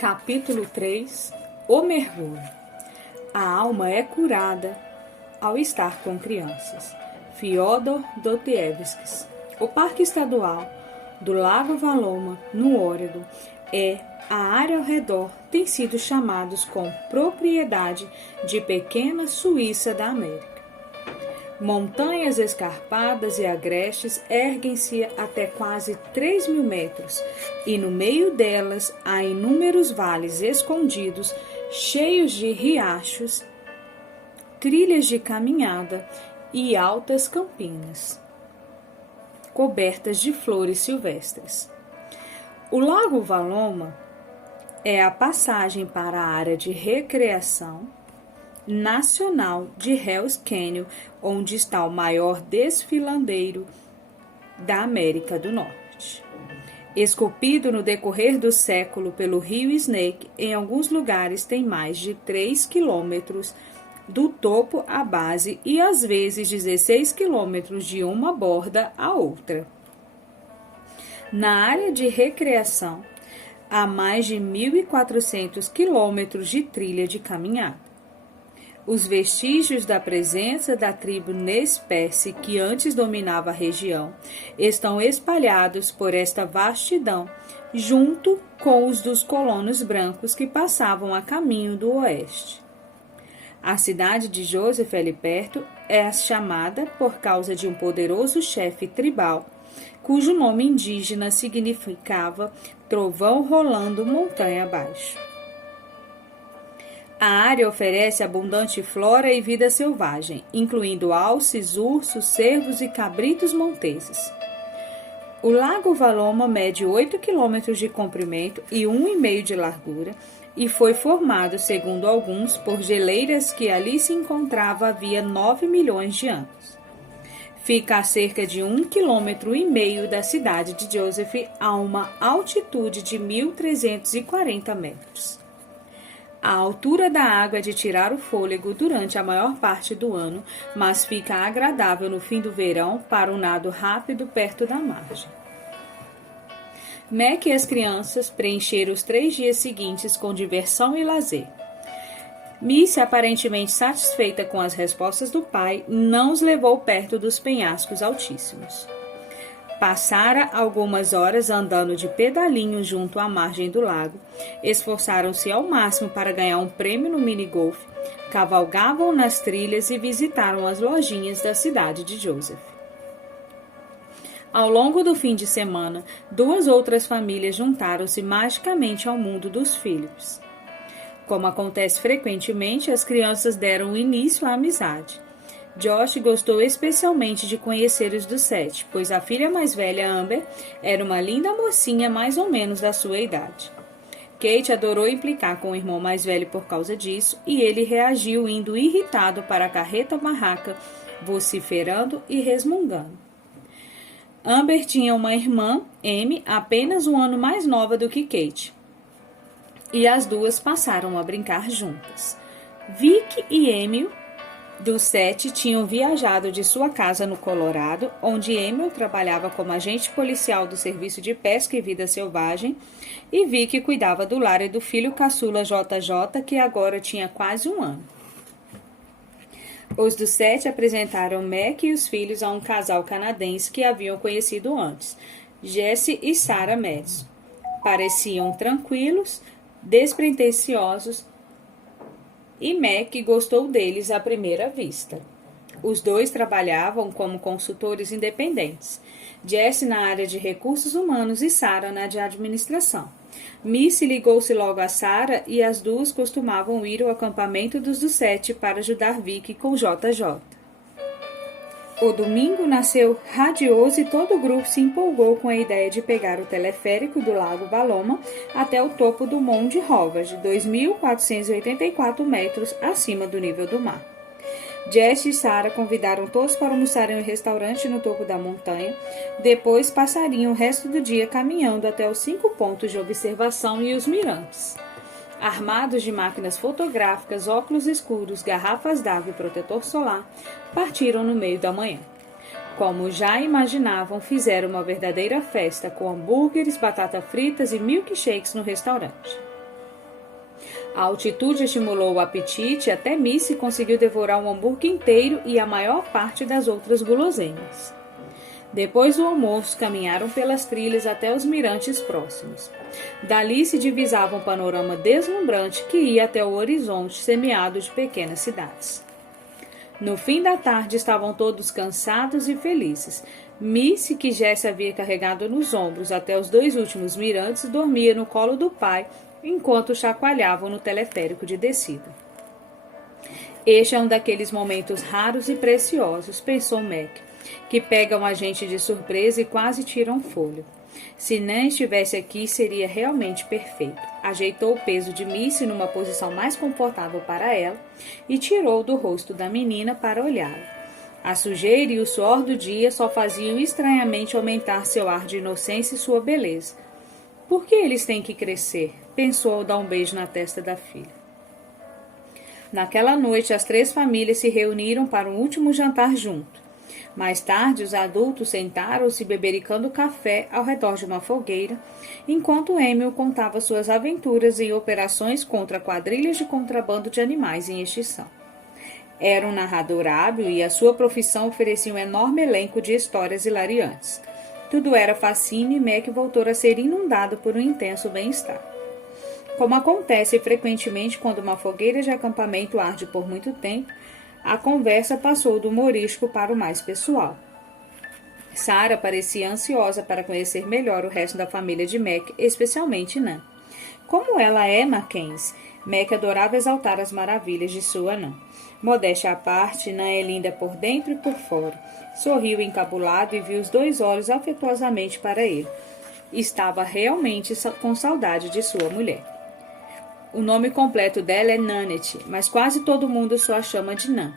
Capítulo 3. O mergulho. A alma é curada ao estar com crianças. Fyodor Dostoiévski. O Parque Estadual do Lago Valoma, no Oregon, a área ao redor tem sido chamados com propriedade de pequena Suíça da América. Montanhas escarpadas e agrestes erguem-se até quase 3.000 metros, e no meio delas há inúmeros vales escondidos, cheios de riachos, trilhas de caminhada e altas campinas, cobertas de flores silvestres. O Lago Valoma é a passagem para a área de recreação nacional de Hells Canyon, onde está o maior desfiladeiro da América do Norte. Esculpido no decorrer do século pelo rio Snake, em alguns lugares tem mais de 3 quilômetros do topo à base e às vezes 16 quilômetros de uma borda à outra. Na área de recreação, há mais de 1.400 quilômetros de trilha de caminhada. Os vestígios da presença da tribo Nez Perce, que antes dominava a região, estão espalhados por esta vastidão, junto com os dos colonos brancos que passavam a caminho do oeste. A cidade de Joseph, ali perto, é chamada por causa de um poderoso chefe tribal, cujo nome indígena significava trovão rolando montanha abaixo. A área oferece abundante flora e vida selvagem, incluindo alces, ursos, cervos e cabritos monteses. O Lago Valoma mede 8 km de comprimento e 1,5 de largura e foi formado, segundo alguns, por geleiras que ali se encontravam havia 9 milhões de anos. Fica a cerca de 1,5 km da cidade de Joseph, a uma altitude de 1.340 metros. A altura da água é de tirar o fôlego durante a maior parte do ano, mas fica agradável no fim do verão para um nado rápido perto da margem. Mac e as crianças preencheram os 3 dias seguintes com diversão e lazer. Missy, aparentemente satisfeita com as respostas do pai, não os levou perto dos penhascos altíssimos. Passara algumas horas andando de pedalinho junto à margem do lago, esforçaram-se ao máximo para ganhar um prêmio no minigolf, cavalgavam nas trilhas e visitaram as lojinhas da cidade de Joseph. Ao longo do fim de semana, 2 outras famílias juntaram-se magicamente ao mundo dos filhos. Como acontece frequentemente, as crianças deram início à amizade. Josh gostou especialmente de conhecer os dos 7, pois a filha mais velha, Amber, era uma linda mocinha mais ou menos da sua idade. Kate adorou implicar com o irmão mais velho por causa disso, e ele reagiu indo irritado para a carreta-barraca, vociferando e resmungando. Amber tinha uma irmã, Amy, apenas um ano mais nova do que Kate, e as duas passaram a brincar juntas. Vic e Emil, dos 7, tinham viajado de sua casa no Colorado, onde Emil trabalhava como agente policial do Serviço de Pesca e Vida Selvagem, e Vic cuidava do lar e do filho caçula JJ, que agora tinha quase 1 ano. Os dos 7 apresentaram Mac e os filhos a um casal canadense que haviam conhecido antes, Jesse e Sarah Madison. Pareciam tranquilos, despretensiosos, e Mac gostou deles à primeira vista. Os 2 trabalhavam como consultores independentes, Jesse na área de recursos humanos e Sarah na de administração. Missy ligou-se logo a Sarah e as duas costumavam ir ao acampamento dos 7 para ajudar Vic com JJ. O domingo nasceu radioso e todo o grupo se empolgou com a ideia de pegar o teleférico do Lago Valoma até o topo do Monte Howard, 2.484 metros acima do nível do mar. Jesse e Sarah convidaram todos para almoçarem em um restaurante no topo da montanha. Depois passariam o resto do dia caminhando até os 5 pontos de observação e os mirantes. Armados de máquinas fotográficas, óculos escuros, garrafas d'água e protetor solar, partiram no meio da manhã. Como já imaginavam, fizeram uma verdadeira festa com hambúrgueres, batata fritas e milkshakes no restaurante. A altitude estimulou o apetite, até Missy conseguiu devorar um hambúrguer inteiro e a maior parte das outras guloseimas. Depois do almoço, caminharam pelas trilhas até os mirantes próximos. Dali se divisava um panorama deslumbrante que ia até o horizonte semeado de pequenas cidades. No fim da tarde estavam todos cansados e felizes. Missy, que Jesse havia carregado nos ombros até os 2 últimos mirantes, dormia no colo do pai enquanto chacoalhavam no teleférico de descida. Este é um daqueles momentos raros e preciosos, pensou Mac, que pegam a gente de surpresa e quase tiram fôlego. Se Nan estivesse aqui, seria realmente perfeito. Ajeitou o peso de Missy numa posição mais confortável para ela e tirou do rosto da menina para olhá-la. A sujeira e o suor do dia só faziam estranhamente aumentar seu ar de inocência e sua beleza. Por que eles têm que crescer? Pensou ao dar um beijo na testa da filha. Naquela noite, as 3 famílias se reuniram para um último jantar junto. Mais tarde, os adultos sentaram-se bebericando café ao redor de uma fogueira, enquanto Emil contava suas aventuras em operações contra quadrilhas de contrabando de animais em extinção. Era um narrador hábil e a sua profissão oferecia um enorme elenco de histórias hilariantes. Tudo era fascínio e Mac voltou a ser inundado por um intenso bem-estar. Como acontece frequentemente quando uma fogueira de acampamento arde por muito tempo, a conversa passou do humorístico para o mais pessoal. Sarah parecia ansiosa para conhecer melhor o resto da família de Mac, especialmente Nan. Como ela é Mackenzie, Mac adorava exaltar as maravilhas de sua Nan. Modéstia à parte, Nan é linda por dentro e por fora. Sorriu encabulado e viu os 2 olhos afetuosamente para ele. Estava realmente com saudade de sua mulher. O nome completo dela é Nanette, mas quase todo mundo só a chama de Nan.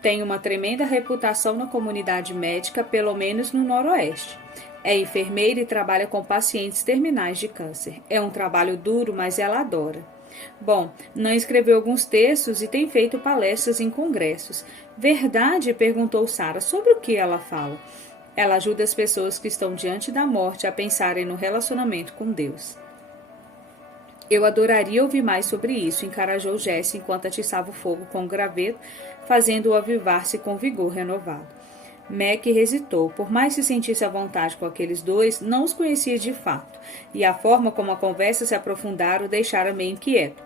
Tem uma tremenda reputação na comunidade médica, pelo menos no Noroeste. É enfermeira e trabalha com pacientes terminais de câncer. É um trabalho duro, mas ela adora. Bom, Nan escreveu alguns textos e tem feito palestras em congressos. Verdade? Perguntou Sarah. Sobre o que ela fala? Ela ajuda as pessoas que estão diante da morte a pensarem no relacionamento com Deus. Eu adoraria ouvir mais sobre isso, encarajou Jesse enquanto atiçava o fogo com o graveto, fazendo-o avivar-se com vigor renovado. Mac hesitou. Por mais se sentisse à vontade com aqueles 2, não os conhecia de fato, e a forma como a conversa se aprofundara o deixara meio inquieto.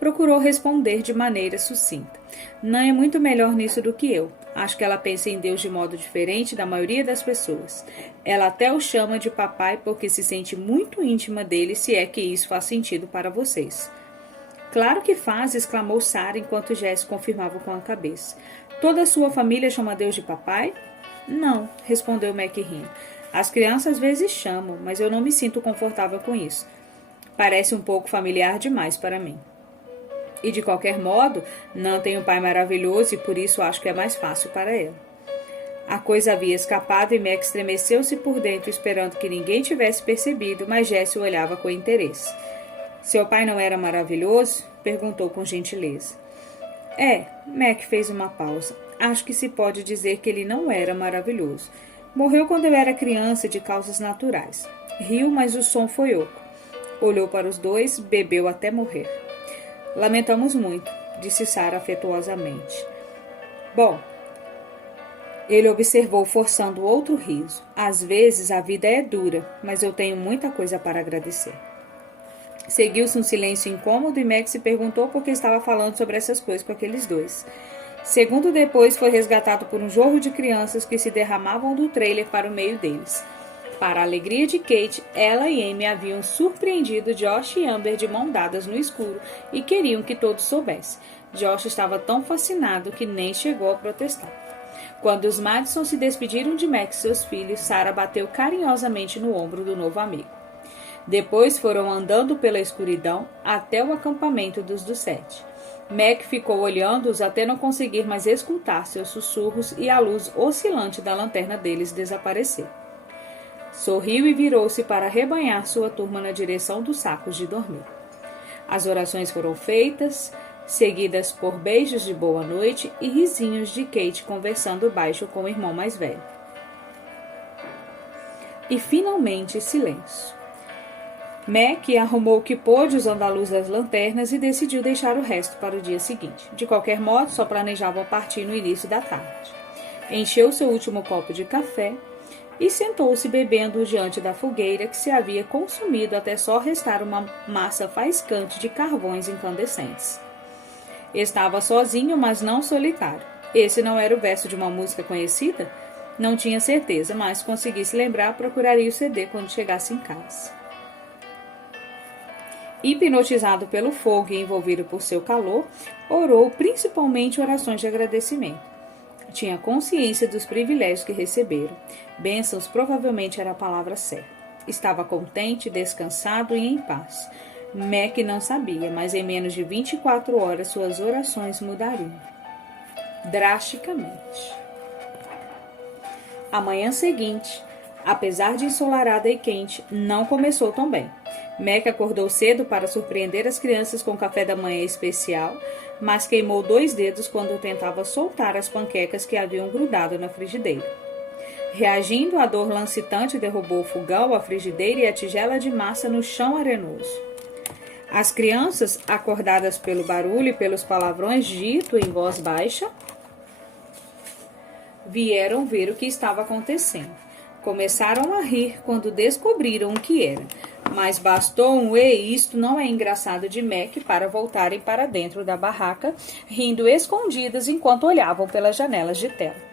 Procurou responder de maneira sucinta. Nan é muito melhor nisso do que eu. Acho que ela pensa em Deus de modo diferente da maioria das pessoas. Ela até o chama de papai porque se sente muito íntima dele, se é que isso faz sentido para vocês. Claro que faz, exclamou Sarah enquanto Jess confirmava com a cabeça. Toda a sua família chama Deus de papai? Não, respondeu Mac rindo. As crianças às vezes chamam, mas eu não me sinto confortável com isso. Parece um pouco familiar demais para mim. E de qualquer modo, Nan tem um pai maravilhoso e por isso acho que é mais fácil para ela. A coisa havia escapado e Mac estremeceu-se por dentro esperando que ninguém tivesse percebido, mas Jesse o olhava com interesse. Seu pai não era maravilhoso? Perguntou com gentileza. Mac fez uma pausa. Acho que se pode dizer que ele não era maravilhoso. Morreu quando eu era criança de causas naturais. Riu, mas o som foi oco. Olhou para os 2, bebeu até morrer. Lamentamos muito, disse Sarah afetuosamente. Bom, ele observou forçando outro riso. Às vezes a vida é dura, mas eu tenho muita coisa para agradecer. Seguiu-se um silêncio incômodo e Max se perguntou por que estava falando sobre essas coisas com aqueles 2. Segundo depois, foi resgatado por um jorro de crianças que se derramavam do trailer para o meio deles. Para a alegria de Kate, ela e Amy haviam surpreendido Josh e Amber de mão dadas no escuro e queriam que todos soubessem. Josh estava tão fascinado que nem chegou a protestar. Quando os Madison se despediram de Max e seus filhos, Sarah bateu carinhosamente no ombro do novo amigo. Depois foram andando pela escuridão até o acampamento dos 7. Mac ficou olhando-os até não conseguir mais escutar seus sussurros e a luz oscilante da lanterna deles desaparecer. Sorriu e virou-se para arrebanhar sua turma na direção dos sacos de dormir. As orações foram feitas, seguidas por beijos de boa noite e risinhos de Kate conversando baixo com o irmão mais velho. E finalmente silêncio. Mac arrumou o que pôde usando a luz das lanternas e decidiu deixar o resto para o dia seguinte. De qualquer modo, só planejavam partir no início da tarde. Encheu seu último copo de café e sentou-se bebendo diante da fogueira que se havia consumido até só restar uma massa faiscante de carvões incandescentes. Estava sozinho, mas não solitário. Esse não era o verso de uma música conhecida? Não tinha certeza, mas consegui se lembrar, procuraria o CD quando chegasse em casa. Hipnotizado pelo fogo e envolvido por seu calor, orou principalmente orações de agradecimento. Tinha consciência dos privilégios que receberam. Bênçãos provavelmente era a palavra certa. Estava contente, descansado e em paz. Mac não sabia, mas em menos de 24 horas suas orações mudariam drasticamente. A manhã seguinte, apesar de ensolarada e quente, não começou tão bem. Mac acordou cedo para surpreender as crianças com café da manhã especial, mas queimou 2 dedos quando tentava soltar as panquecas que haviam grudado na frigideira. Reagindo à dor lancitante, derrubou o fogão, a frigideira e a tigela de massa no chão arenoso. As crianças, acordadas pelo barulho e pelos palavrões dito em voz baixa, vieram ver o que estava acontecendo. Começaram a rir quando descobriram o que era, mas bastou um isto não é engraçado de Mac para voltarem para dentro da barraca, rindo escondidas enquanto olhavam pelas janelas de tela.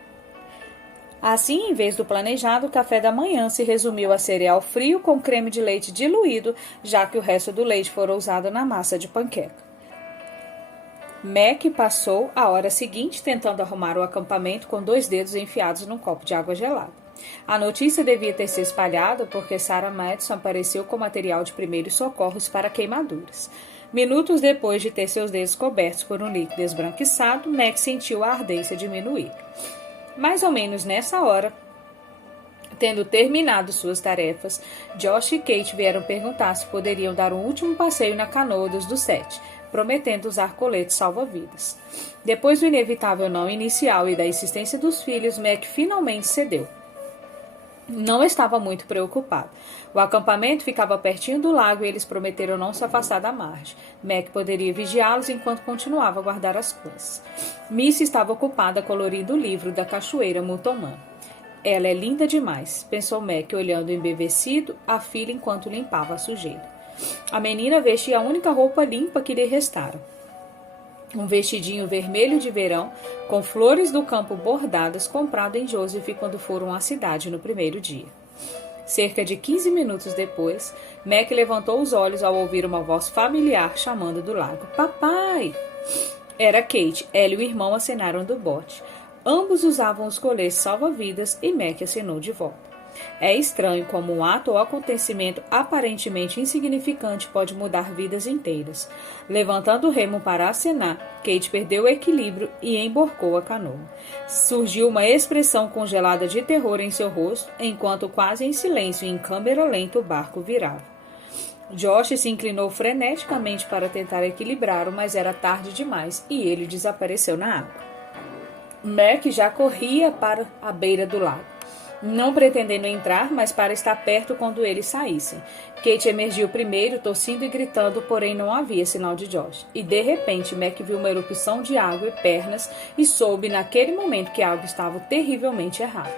Assim, em vez do planejado, o café da manhã se resumiu a cereal frio com creme de leite diluído, já que o resto do leite fora usado na massa de panqueca. Mac passou a hora seguinte tentando arrumar o acampamento com 2 dedos enfiados num copo de água gelada. A notícia devia ter se espalhado porque Sarah Madison apareceu com material de primeiros socorros para queimaduras. Minutos depois de ter seus dedos cobertos por um líquido esbranquiçado, Mac sentiu a ardência diminuir. Mais ou menos nessa hora, tendo terminado suas tarefas, Josh e Kate vieram perguntar se poderiam dar um último passeio na canoa dos 7, prometendo usar coletes salva-vidas. Depois do inevitável não inicial e da insistência dos filhos, Mac finalmente cedeu. Não estava muito preocupado. O acampamento ficava pertinho do lago e eles prometeram não se afastar da margem. Mac poderia vigiá-los enquanto continuava a guardar as coisas. Missy estava ocupada colorindo o livro da cachoeira muçulmana. Ela é linda demais, pensou Mac, olhando embevecido a filha enquanto limpava a sujeira. A menina vestia a única roupa limpa que lhe restara. Um vestidinho vermelho de verão, com flores do campo bordadas, comprado em Joseph quando foram à cidade no primeiro dia. Cerca de 15 minutos depois, Mac levantou os olhos ao ouvir uma voz familiar chamando do lago. Papai! Era Kate. Ela e o irmão acenaram do bote. Ambos usavam os coletes salva-vidas e Mac acenou de volta. É estranho como um ato ou acontecimento aparentemente insignificante pode mudar vidas inteiras. Levantando o remo para acenar, Kate perdeu o equilíbrio e emborcou a canoa. Surgiu uma expressão congelada de terror em seu rosto, enquanto quase em silêncio e em câmera lenta o barco virava. Josh se inclinou freneticamente para tentar equilibrá-lo, mas era tarde demais e ele desapareceu na água. Mac já corria para a beira do lago, não pretendendo entrar, mas para estar perto quando eles saíssem. Kate emergiu primeiro, tossindo e gritando, porém não havia sinal de Josh. E de repente, Mac viu uma erupção de água e pernas e soube naquele momento que algo estava terrivelmente errado.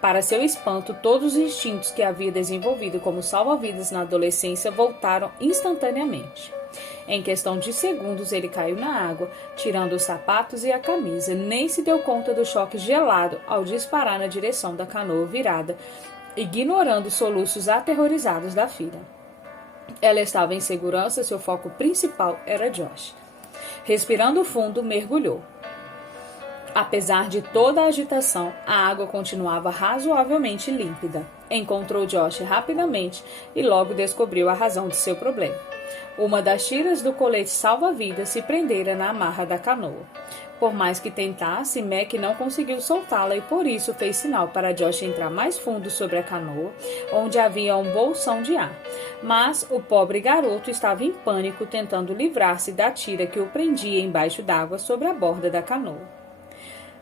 Para seu espanto, todos os instintos que havia desenvolvido como salva-vidas na adolescência voltaram instantaneamente. Em questão de segundos, ele caiu na água, tirando os sapatos e a camisa. Nem se deu conta do choque gelado ao disparar na direção da canoa virada, ignorando os soluços aterrorizados da filha. Ela estava em segurança, seu foco principal era Josh. Respirando fundo, mergulhou. Apesar de toda a agitação, a água continuava razoavelmente límpida. Encontrou Josh rapidamente e logo descobriu a razão de seu problema. Uma das tiras do colete salva-vidas se prendera na amarra da canoa. Por mais que tentasse, Mac não conseguiu soltá-la e por isso fez sinal para Josh entrar mais fundo sobre a canoa, onde havia um bolsão de ar. Mas o pobre garoto estava em pânico, tentando livrar-se da tira que o prendia embaixo d'água sobre a borda da canoa.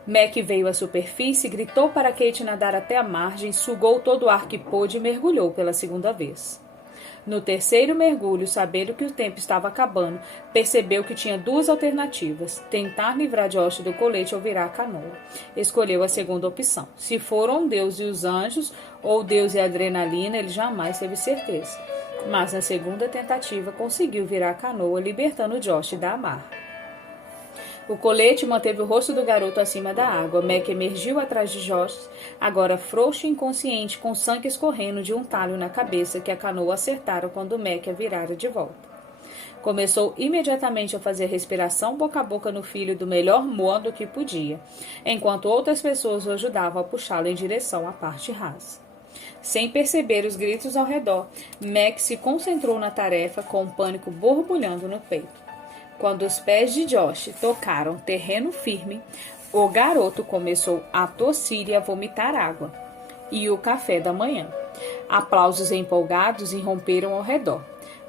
Mac veio à superfície, gritou para Kate nadar até a margem, sugou todo o ar que pôde e mergulhou pela segunda vez. No terceiro mergulho, sabendo que o tempo estava acabando, percebeu que tinha duas alternativas: tentar livrar Josh do colete ou virar a canoa. Escolheu a segunda opção. Se foram Deus e os anjos, ou Deus e a adrenalina, ele jamais teve certeza. Mas na segunda tentativa conseguiu virar a canoa, libertando Josh da amarra. O colete manteve o rosto do garoto acima da água. Mac emergiu atrás de Josh, agora frouxo e inconsciente, com sangue escorrendo de um talho na cabeça que a canoa acertara quando Mac a virara de volta. Começou imediatamente a fazer respiração boca a boca no filho do melhor modo que podia, enquanto outras pessoas o ajudavam a puxá-lo em direção à parte rasa. Sem perceber os gritos ao redor, Mac se concentrou na tarefa com um pânico borbulhando no peito. Quando os pés de Josh tocaram terreno firme, o garoto começou a tossir e a vomitar água. E o café da manhã. Aplausos empolgados irromperam ao redor.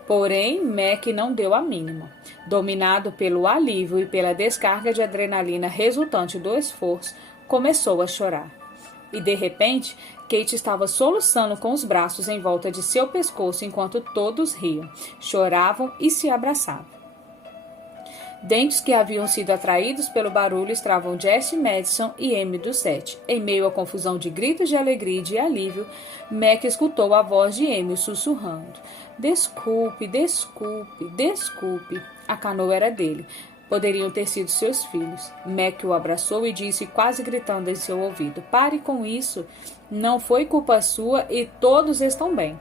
Porém, Mac não deu a mínima. Dominado pelo alívio e pela descarga de adrenalina resultante do esforço, começou a chorar. E, de repente, Kate estava soluçando com os braços em volta de seu pescoço enquanto todos riam, choravam e se abraçavam. Dentes que haviam sido atraídos pelo barulho estavam Jesse Madison e Amy do set. Em meio à confusão de gritos de alegria e de alívio, Mac escutou a voz de Amy sussurrando: "Desculpe, desculpe, desculpe." A canoa era dele. Poderiam ter sido seus filhos. Mac o abraçou e disse, quase gritando em seu ouvido: "Pare com isso. Não foi culpa sua e todos estão bem."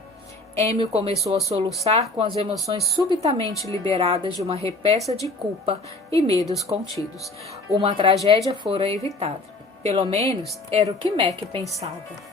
Amy começou a soluçar com as emoções subitamente liberadas de uma repressa de culpa e medos contidos. Uma tragédia fora evitada. Pelo menos era o que Mac pensava.